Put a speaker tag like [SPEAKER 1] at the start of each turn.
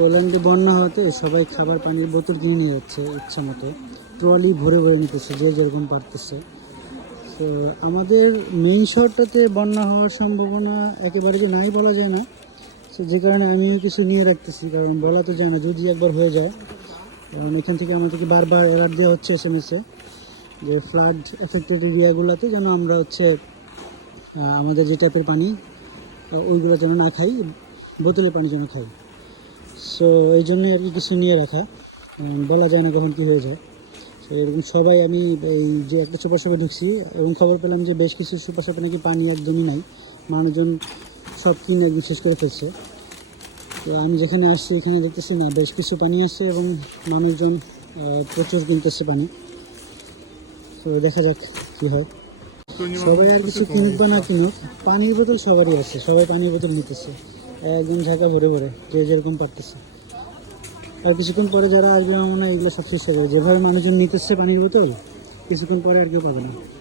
[SPEAKER 1] পোল্যান্ডে বন্যা হওয়াতে সবাই খাবার, পানির বোতল কিনে নিয়ে যাচ্ছে ইচ্ছা মতো। ট্রলি ভরে ভরে নিতেছে, যে যেরকম পারতেছে। তো আমাদের মেইন শহরটাতে বন্যা হওয়ার সম্ভাবনা একেবারে তো নাই বলা যায় না। তো যে কারণে আমিও কিছু নিয়ে রাখতেছি, কারণ বলা তো যায় না, যদি একবার হয়ে যায়। কারণ এখান থেকে আমাদেরকে বারবার অর্ডার দেওয়া হচ্ছে এস এম এসে যে ফ্লাড এফেক্টেড এরিয়াগুলোতে যেন আমরা হচ্ছে আমাদের যে ট্যাপের পানি ওইগুলো যেন না খাই, বোতলের পানি যেন খাই। সো এই জন্যে আর কি কিছু নিয়ে রাখা। বলা যায় না কখন কী হয়ে যায়। তো এরকম সবাই আমি এই যে একটা সুপার শপে ঢুকছি এবং খবর পেলাম যে বেশ কিছু সুপার শপে নাকি পানি একদমই নাই। মানুষজন সব কিনে একদম শেষ করে ফেলছে। তো আমি যেখানে আসছি, এখানে দেখতেছি না, বেশ কিছু পানি আছে এবং মানুষজন প্রচুর কিনতেছে পানি। তো দেখা যাক কী হয়। সবাই আর কিছু কিনুক বা না কিনুক, পানির বোতল সবারই আছে, সবাই পানির বোতল নিতেছে। একদম ঝাঁকা ভরে ভরে, যে যেরকম পারতেছে। আর কিছুক্ষণ পরে যারা আসবে, আমার মনে হয় এগুলো সব যাবে। যেভাবে মানুষজন নিতেছে পানির বোতল, কিছুক্ষণ পরে আর কেউ পাবে না।